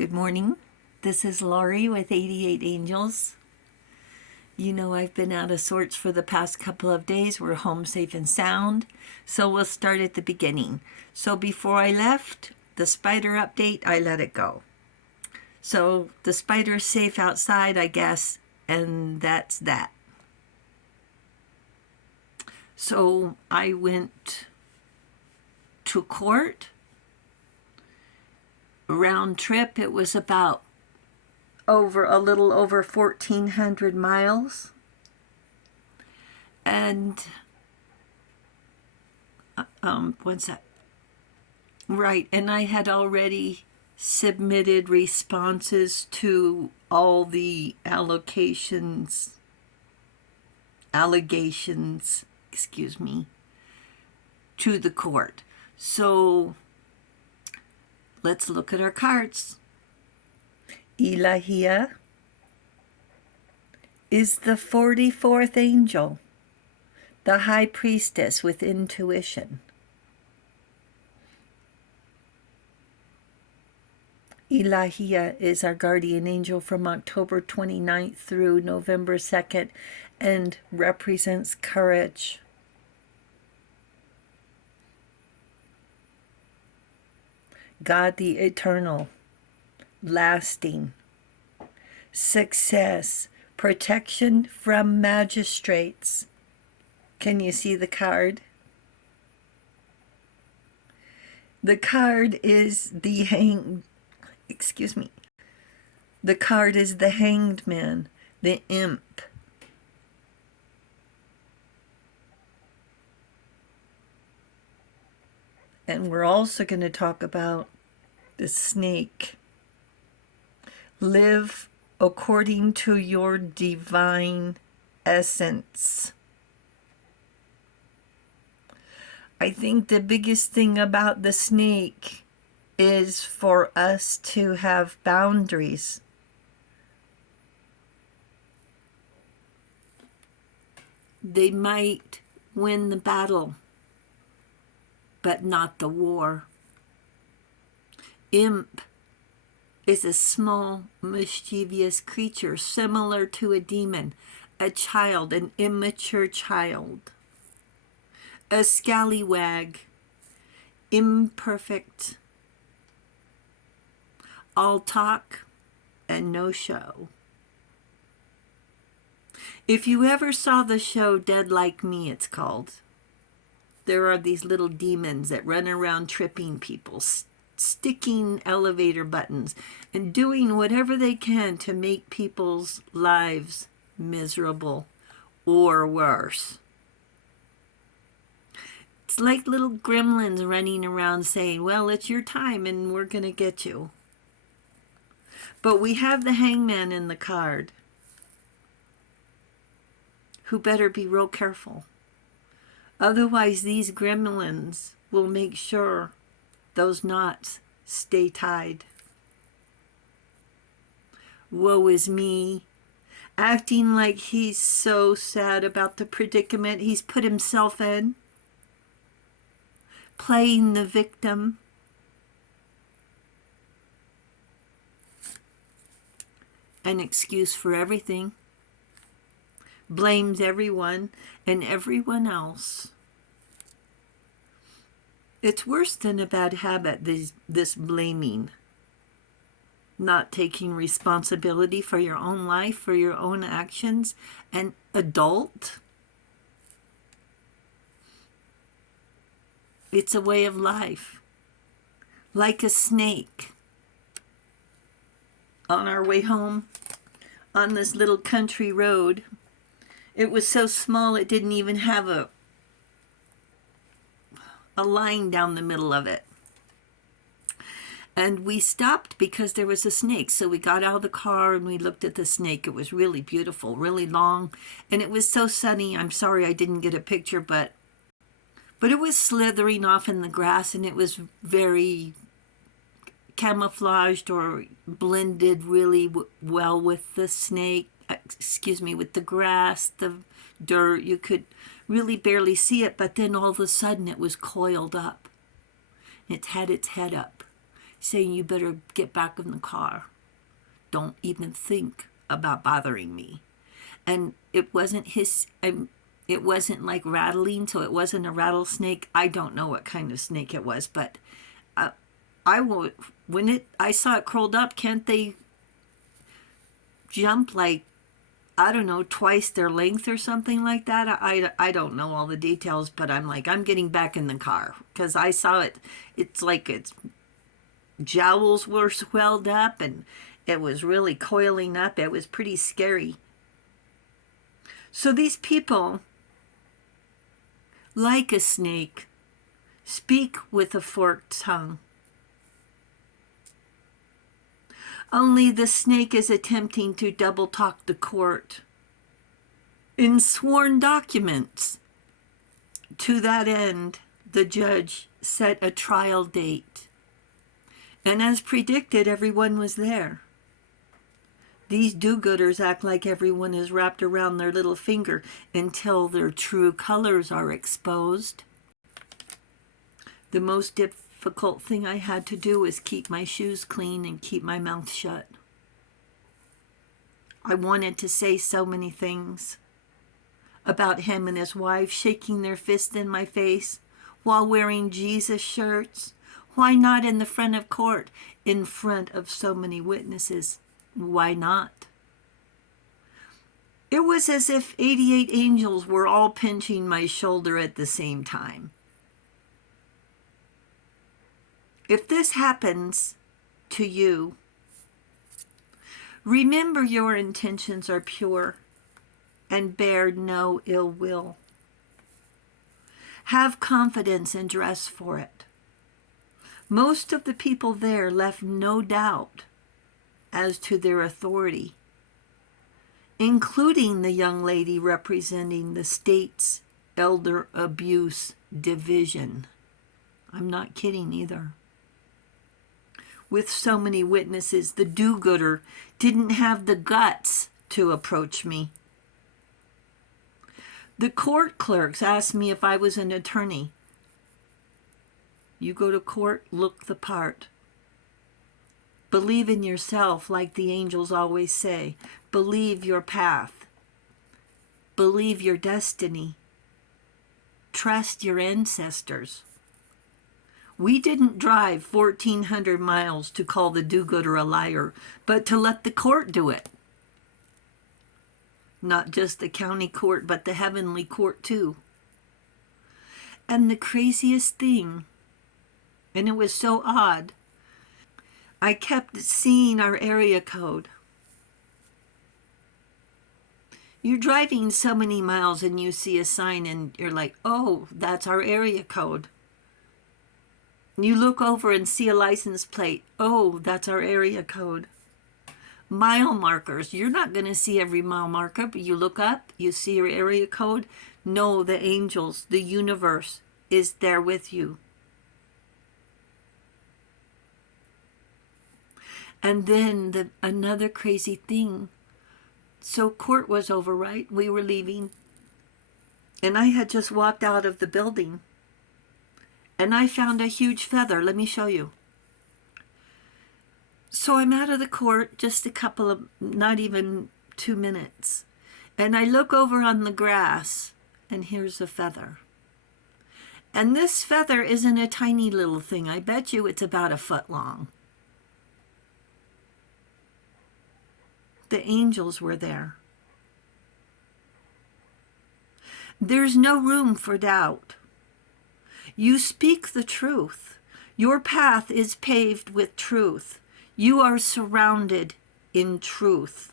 Good morning. This is Laurie with 88 Angels. You know, I've been out of sorts for the past couple of days. We're home safe and sound. So we'll start at the beginning. So before I left, the spider update, I let it go. So the spider's safe outside, I guess, and that's that. So I went to court. Round trip, it was about a little over 1,400 miles. And what's that? Right, and I had already submitted responses to all the allegations, to the court. So let's look at our cards. Ilahia is the 44th angel, the high priestess with intuition. Ilahia is our guardian angel from October 29th through November 2nd and represents courage. God the eternal, lasting, success, protection from magistrates. Can you see the card? The card is the The card is the hanged man, the imp. And we're also going to talk about the snake. Live according to your divine essence. I think the biggest thing about the snake is for us to have boundaries. They might win the battle, but not the war. Imp is a small, mischievous creature similar to a demon, a child, an immature child, a scallywag, imperfect, all talk and no show. If you ever saw the show Dead Like Me, it's called, there are these little demons that run around tripping people, sticking elevator buttons, and doing whatever they can to make people's lives miserable or worse. It's like little gremlins running around saying, well, it's your time and we're going to get you. But we have the hangman in the card, who better be real careful. Otherwise, these gremlins will make sure those knots stay tied. Woe is me, acting like he's so sad about the predicament he's put himself in, playing the victim. An excuse for everything. Blames everyone and everyone else. It's worse than a bad habit, this blaming. Not taking responsibility for your own life, for your own actions. An adult. It's a way of life. Like a snake. On our way home, on this little country road, it was so small it didn't even have a line down the middle of it. And we stopped because there was a snake. So we got out of the car and we looked at the snake. It was really beautiful, really long. And it was so sunny. I'm sorry I didn't get a picture, but it was slithering off in the grass, and it was very camouflaged or blended really well with the snake, with the grass, the dirt. You could really barely see it, but then all of a sudden it was coiled up. It had its head up. saying, "You better get back in the car. Don't even think about bothering me." And it wasn't it wasn't like rattling, so it wasn't a rattlesnake. I don't know what kind of snake it was, but I will, I saw it curled up. Can't they jump like, I don't know, twice their length or something like that? I don't know all the details, but I'm like, I'm getting back in the car because I saw it. It's like its jowls were swelled up and it was really coiling up. It was pretty scary. So these people, like a snake, speak with a forked tongue. Only the snake is attempting to double talk the court in sworn documents. To that end, the judge set a trial date. And as predicted, everyone was there. These do-gooders act like everyone is wrapped around their little finger until their true colors are exposed. The most difficult thing I had to do was keep my shoes clean and keep my mouth shut. I wanted to say so many things about him and his wife shaking their fists in my face while wearing Jesus shirts. Why not in the front of court, in front of so many witnesses? Why not? It was as if 88 angels were all pinching my shoulder at the same time. If this happens to you, remember your intentions are pure and bear no ill will. Have confidence and dress for it. Most of the people there left no doubt as to their authority, including the young lady representing the state's elder abuse division. I'm not kidding either. With so many witnesses, the do-gooder didn't have the guts to approach me. The court clerks asked me if I was an attorney. You go to court, look the part. Believe in yourself, like the angels always say. Believe your path. Believe your destiny. Trust your ancestors. We didn't drive 1,400 miles to call the do-gooder a liar, but to let the court do it. Not just the county court, but the heavenly court too. And the craziest thing, and it was so odd, I kept seeing our area code. You're driving so many miles and you see a sign and you're like, oh, that's our area code. You look over and see a license plate. Oh, that's our area code. Mile markers. You're not going to see every mile marker, but you look up, you see your area code. No, the angels, the universe is there with you. And then another crazy thing. So court was over, right? We were leaving. And I had just walked out of the building. And I found a huge feather. Let me show you. So I'm out of the court just a couple of, not even 2 minutes. And I look over on the grass, and here's a feather. And this feather isn't a tiny little thing. I bet you it's about 1 foot long. The angels were there. There's no room for doubt. You speak the truth. Your path is paved with truth. You are surrounded in truth.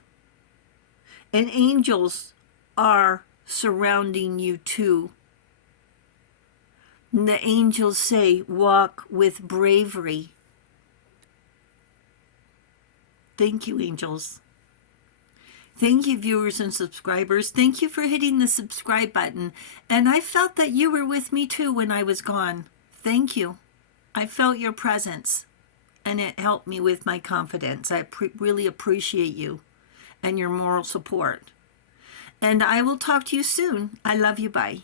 And angels are surrounding you too. And the angels say, walk with bravery. Thank you, angels. Thank you, viewers and subscribers. Thank you for hitting the subscribe button. And I felt that you were with me too when I was gone. Thank you. I felt your presence, and it helped me with my confidence. I really appreciate you and your moral support. And I will talk to you soon. I love you. Bye.